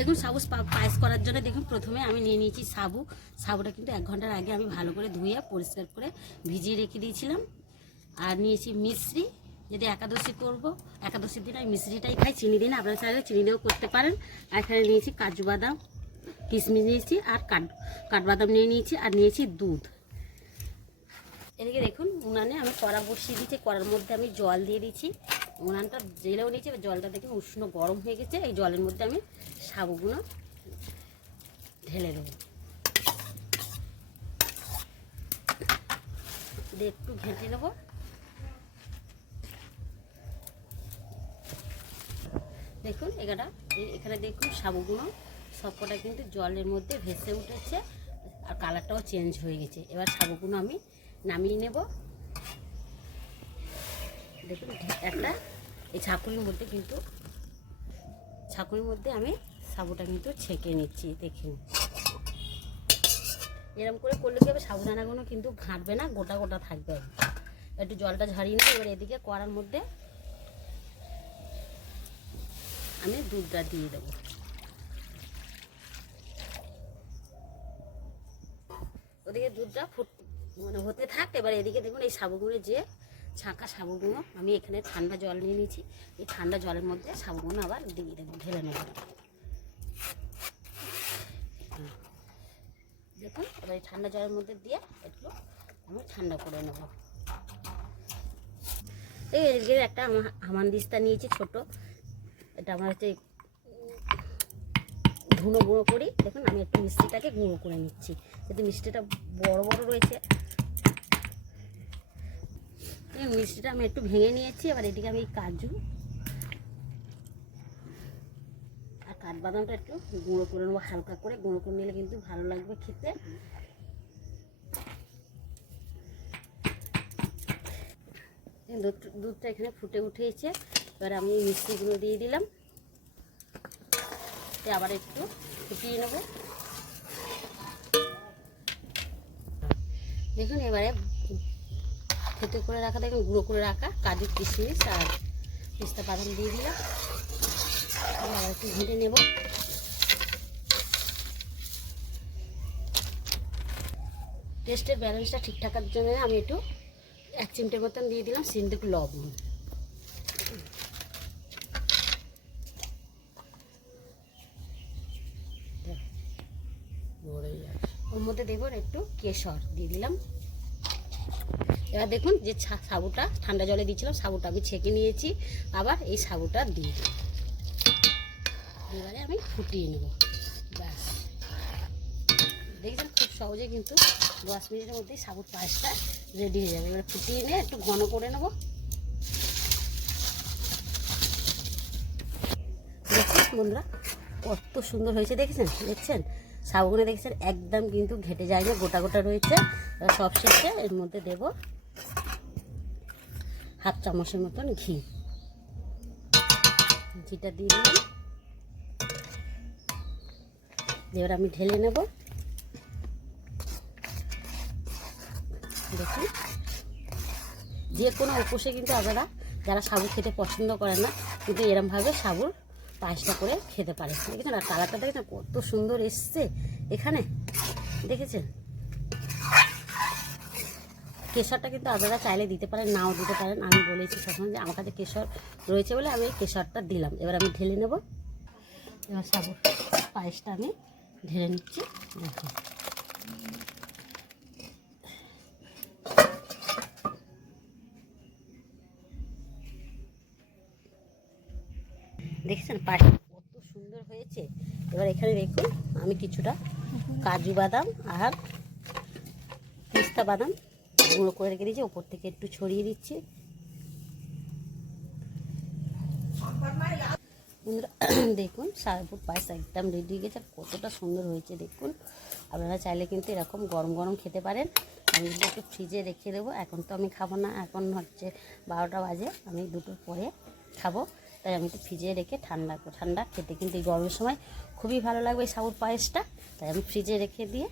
দেখুন, সাবু পায়েস করার জন্য দেখুন, প্রথমে আমি নিয়ে নিয়েছি সাবু। সাবুটা কিন্তু এক ঘণ্টার আগে আমি ভালো করে ধুয়ে, পরিষ্কার করে ভিজিয়ে রেখে দিয়েছিলাম। আর নিয়েছি মিশ্রি যদি একাদশী করব, একাদশীর দিন আমি মিশ্রিটাই খাই, চিনি দিন আপনারা চাইলে চিনি দিয়েও করতে পারেন। আর এখানে নিয়েছি কাজু বাদাম, কিশমিশ নিয়েছি আর কাঠ কাঠবাদাম নিয়ে নিয়েছি আর নিয়েছি দুধ। এদিকে দেখুন, উনানে আমি কড়া বসিয়ে দিয়েছি, কড়ার মধ্যে আমি জল দিয়ে দিয়েছি। উনানটা জেলেও নিয়েছি, এবার জলটা দেখে উষ্ণ গরম হয়ে গেছে, এই জলের মধ্যে আমি সাবুগুলো ঢেলে দেবো। একটু ঘেঁটে নেব। দেখুন এখানটা এখানে দেখুন সাবুগুলো সবকটা কিন্তু জলের মধ্যে ভেসে উঠেছে, আর কালারটাও চেঞ্জ হয়ে গেছে। এবার সাবুগুলো আমি নামিয়ে নেব। দেখুন একটা, এই ছাকুরির মধ্যে কিন্তু ছাকুরির মধ্যে আমি সাবুটা কিন্তু ছেঁকে নিচ্ছি দেখুন এরকম করে করলে কি হবে? সাবুদানাগুলো কিন্তু ঘাঁটবে না, গোটা গোটা থাকবে। একটু জলটা ঝাড়িয়ে নেব এবার এদিকে কড়ার মধ্যে আমি দুধটা দিয়ে দেবো। ওদিকে দুধটা ফুট মানে হতে থাক, এবার এদিকে দেখুন এই সাবুগুলো যে ছাঁকা সাবুগুলো আমি এখানে ঠান্ডা জল নিয়ে নিয়েছি। এই ঠান্ডা জলের মধ্যে সাবুগুলো আবার দিয়ে দেবো, ঢেলে নেব। দেখুন, এবার এই ঠান্ডা জলের মধ্যে দিয়ে একটু আমি ঠান্ডা করে নেব। এই এদিকে একটা আমা- হামানদিস্তা নিয়েছি ছোট। এটা আমার হচ্ছে ধুনো গুঁড়ো করি। দেখুন, আমি একটু মিষ্টিটাকে গুঁড়ো করে নিচ্ছি। যাতে মিষ্টিটা বড় বড় রয়েছে এই মিষ্টিটা আমি একটু ভেঙে নিয়েছি, এবার এদিকে আমি কাজু আর কাঠবাদামটা একটু গুঁড়ো করে নেব, হালকা করে গুঁড়ো করে নিলে কিন্তু ভালো লাগবে খেতে। দুধ, দুধটা এখানে ফুটে উঠেছে, এবার আমি মিষ্টিগুলো দিয়ে দিলাম। আবার একটু ফুটিয়ে নেব। দেখুন, এবারে ফুটে করে রাখা, দেখুন, গুঁড়ো করে রাখা, কাজু, কিশমিশ আর পিস্তা বাদাম দিয়ে দিলাম। আবার একটু ঘেঁটে নেব। টেস্টের ব্যালেন্সটা ঠিক থাকার জন্য আমি একটু এক চিমটের মতন দিয়ে দিলাম সিন্দুক লবণ। ওর মধ্যে দেখুন, একটু কেশর দিয়ে দিলাম। এবার দেখুন যে সাবুটা, ঠান্ডা জলে দিয়েছিলাম, সাবুটা আমি ছেঁকে নিয়েছি। আবার এই সাবুটা দিয়ে এবারে আমি ফুটিয়ে নেব। ব্যাস। দেখছেন খুব সহজে কিন্তু দশ মিনিটের মধ্যেই সাবুর পায়েসটা রেডি হয়ে যাবে। এবার ফুটিয়ে নিয়ে একটু ঘন করে নেব। দেখুন বন্ধুরা, কত সুন্দর হয়েছে, দেখেছেন? দেখছেন? সাবুগুলো দেখছেন? একদম কিন্তু ঘেটে যায় না গোটা গোটা রয়েছে। এবার সব শেষে এর মধ্যে দেব হাফ চামচের মতন ঘি। ঘিটা দিয়ে দিলাম। এবার আমি ঢেলে নেব। দেখুন। যে কোনো উপসে কিন্তু আপনারা, যারা সাবু খেতে পছন্দ করে না, কিন্তু এরমভাবে সাবুর পায়েসটা করে খেতে পারে দেখেছেন? আর কালারটা দেখেছেন? কত সুন্দর এসছে এখানে। দেখেছেন? কেশরটা কিন্তু আপনারা চাইলে দিতে পারেন, নাও দিতে পারেন। আমি বলেছি সবসময় যে আমার কাছে কেশর রয়েছে বলে আমি কেশরটা দিলাম। এবার আমি ঢেলে নেব। এবার সাবুর পায়েসটা আমি ঢেলে নিচ্ছি। দেখছেন পাশে কত সুন্দর হয়েছে। এবার এখানে দেখুন, আমি কিছুটা কাজু বাদাম আর পিস্তা বাদাম গুঁড়ো করে রেখে দিয়েছি ওপর থেকে একটু ছড়িয়ে দিচ্ছি। দেখুন সারাপুর পায়েস একদম রেডি হয়ে গেছে কতটা সুন্দর হয়েছে, দেখুন। আপনারা চাইলে কিন্তু এরকম গরম গরম খেতে পারেন। আমি কিন্তু একটু ফ্রিজে রেখে দেবো, এখন তো আমি খাব না, এখন হচ্ছে বারোটা বাজে, আমি দুটোর পরে খাব। তাই আমি একটু ফ্রিজে রেখে ঠান্ডা ঠান্ডা খেতে কিন্তু এই গরমের সময় খুবই ভালো লাগবে এই সাবুর পায়েসটা। তাই আমি ফ্রিজে রেখে দিয়ে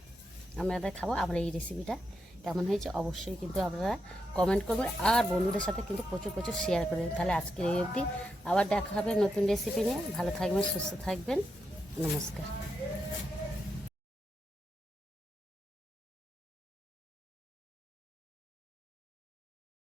আমরা খাব আমরা এই রেসিপিটা কেমন হয়েছে অবশ্যই কিন্তু আপনারা কমেন্ট করবেন। আর বন্ধুদের সাথে কিন্তু প্রচুর প্রচুর শেয়ার করবেন। তাহলে আজকের এই অবধি আবার দেখা হবে নতুন রেসিপি নিয়ে। ভালো থাকবেন, সুস্থ থাকবেন। নমস্কার।